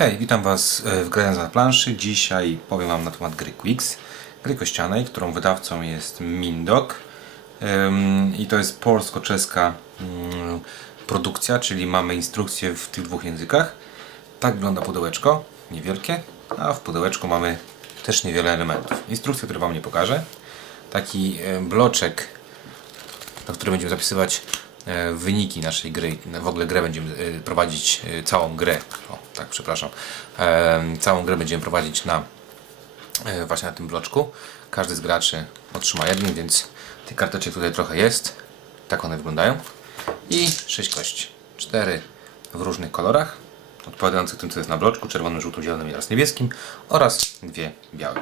Hej, witam Was e, w Grając na planszy. Dzisiaj powiem Wam na temat gry Quicks, gry kościanej, którą wydawcą jest Mindok. I to jest polsko-czeska mm, produkcja, czyli mamy instrukcje w tych dwóch językach. Tak wygląda pudełeczko, niewielkie, a w pudełeczku mamy też niewiele elementów. Instrukcje, które Wam nie pokażę. Taki bloczek na którym będziemy zapisywać wyniki naszej gry. W ogóle grę będziemy e, prowadzić, e, całą grę, o tak, przepraszam, E, całą grę będziemy prowadzić na e, właśnie na tym bloczku. Każdy z graczy otrzyma jeden, więc tych karteczek tutaj trochę jest. Tak one wyglądają. I 6 kości. 4 w różnych kolorach, odpowiadających tym, co jest na bloczku, czerwonym, żółtym, zielonym i oraz niebieskim oraz dwie białe.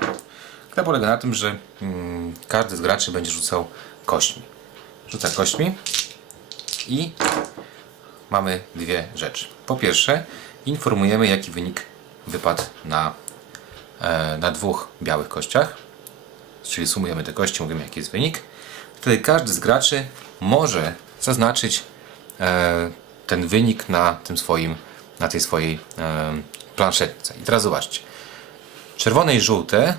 Gra polega na tym, że mm, każdy z graczy będzie rzucał kośćmi. Rzuca kośćmi i mamy dwie rzeczy. Po pierwsze, informujemy, jaki wynik wypadł na, e, na dwóch białych kościach. Czyli sumujemy te kości, mówimy, jaki jest wynik. Wtedy każdy z graczy może zaznaczyć e, ten wynik na tym swoim, na tej swojej e, planszetce. I teraz zobaczcie. Czerwone i żółte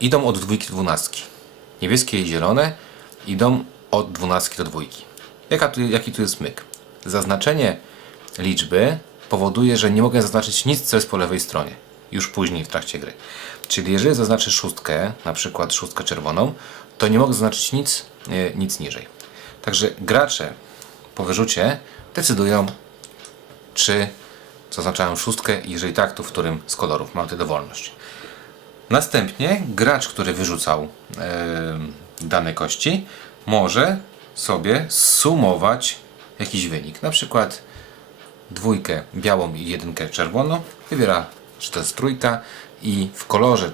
idą od dwójki do dwunastki. Niebieskie i zielone idą od dwunastki do dwójki. Jaka tu, jaki tu jest myk? Zaznaczenie liczby powoduje, że nie mogę zaznaczyć nic, co jest po lewej stronie. Już później w trakcie gry. Czyli jeżeli zaznaczę szóstkę, na przykład szóstkę czerwoną, to nie mogę zaznaczyć nic, e, nic niżej. Także gracze po wyrzucie decydują, czy zaznaczają szóstkę jeżeli tak, to w którym z kolorów. Mam tę dowolność. Następnie gracz, który wyrzucał e, dane kości, może sobie sumować jakiś wynik. Na przykład dwójkę białą i jedynkę czerwoną. Wybiera, czy to jest trójka i w kolorze,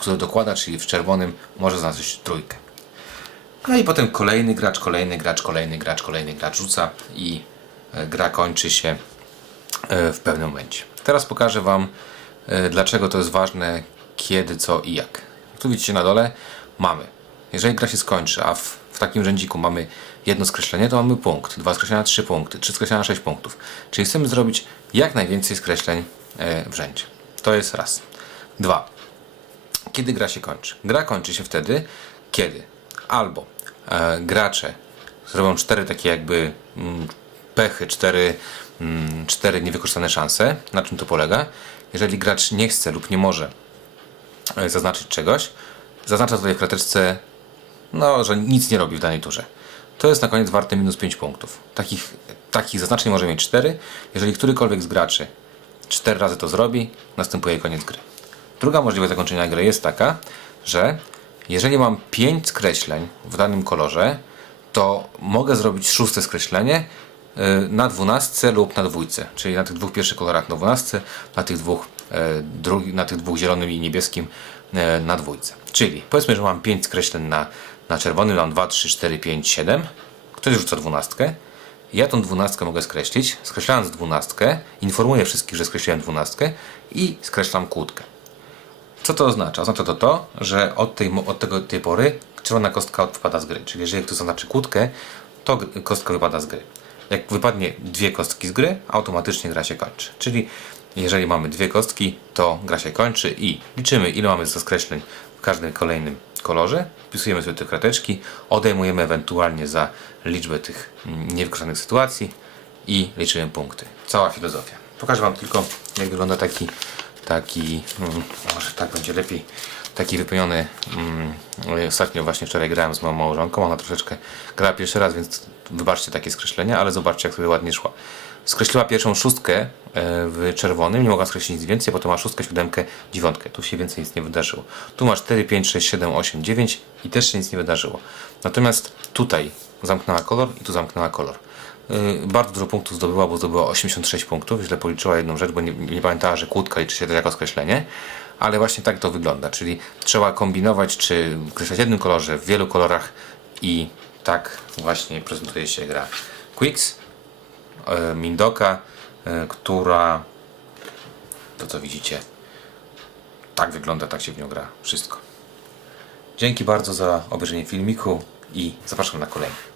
który dokłada, czyli w czerwonym, może znaleźć trójkę. No i potem kolejny gracz, kolejny gracz, kolejny gracz, kolejny gracz rzuca i e, gra kończy się e, w pewnym momencie. Teraz pokażę Wam, e, dlaczego to jest ważne, kiedy, co i jak. Tu widzicie na dole, mamy. Jeżeli gra się skończy, a w, w takim rzędziku mamy jedno skreślenie, to mamy punkt, dwa skreślenia, trzy punkty, trzy skreślenia, sześć punktów. Czyli chcemy zrobić jak najwięcej skreśleń e, w rzędzie. To jest raz. Dwa. Kiedy gra się kończy? Gra kończy się wtedy, kiedy albo e, gracze zrobią cztery takie jakby mm, pechy, cztery, mm, cztery niewykorzystane szanse. Na czym to polega? Jeżeli gracz nie chce lub nie może e, zaznaczyć czegoś, zaznacza tutaj w krateczce, no, że nic nie robi w danej turze. To jest na koniec warte minus 5 punktów. Takich, takich zaznaczeń może mieć 4. Jeżeli którykolwiek z graczy 4 razy to zrobi, następuje koniec gry. Druga możliwość zakończenia gry jest taka, że jeżeli mam 5 skreśleń w danym kolorze, to mogę zrobić szóste skreślenie y, na dwunastce lub na dwójce, czyli na tych dwóch pierwszych kolorach na dwunastce, na tych dwóch, e, na tych dwóch zielonym i niebieskim e, na dwójce. Czyli powiedzmy, że mam 5 skreśleń na, na czerwonym, mam 2, 3, 4, 5, 7. Ktoś rzuca dwunastkę. Ja tą dwunastkę mogę skreślić. Skreślając dwunastkę, informuję wszystkich, że skreśliłem dwunastkę i skreślam kłódkę. Co to oznacza? Oznacza to to, że od tej, od tego, tej pory czerwona kostka odpada z gry. Czyli jeżeli ktoś zaznaczy kłódkę, to kostka wypada z gry. Jak wypadnie dwie kostki z gry, automatycznie gra się kończy. Czyli jeżeli mamy dwie kostki, to gra się kończy i liczymy ile mamy skreśleń w każdym kolejnym kolorze, wpisujemy sobie te krateczki, odejmujemy ewentualnie za liczbę tych mm, niewykorzystanych sytuacji i liczymy punkty. Cała filozofia. Pokażę Wam tylko jak wygląda taki taki, mm, może tak będzie lepiej, taki wypełniony, mm, ostatnio właśnie wczoraj grałem z moją małżonką, ona troszeczkę grała pierwszy raz, więc wybaczcie takie skreślenia, ale zobaczcie jak sobie ładnie szła. Skreśliła pierwszą szóstkę e, w czerwonym, nie mogła skreślić nic więcej, potem ma szóstkę, siódemkę, dziewiątkę. Tu się więcej nic nie wydarzyło. Tu ma 4, 5, 6, 7, 8, 9 i też się nic nie wydarzyło. Natomiast tutaj zamknęła kolor i tu zamknęła kolor. Yy, bardzo dużo punktów zdobyła, bo zdobyła 86 punktów. Źle policzyła jedną rzecz, bo nie, nie pamiętała, że kłódka liczy się też jako skreślenie. Ale właśnie tak to wygląda, czyli trzeba kombinować, czy kreślać w jednym kolorze, w wielu kolorach i tak właśnie prezentuje się gra Quicks yy, Mindoka, yy, która to co widzicie tak wygląda, tak się w nią gra wszystko. Dzięki bardzo za obejrzenie filmiku i zapraszam na kolejny.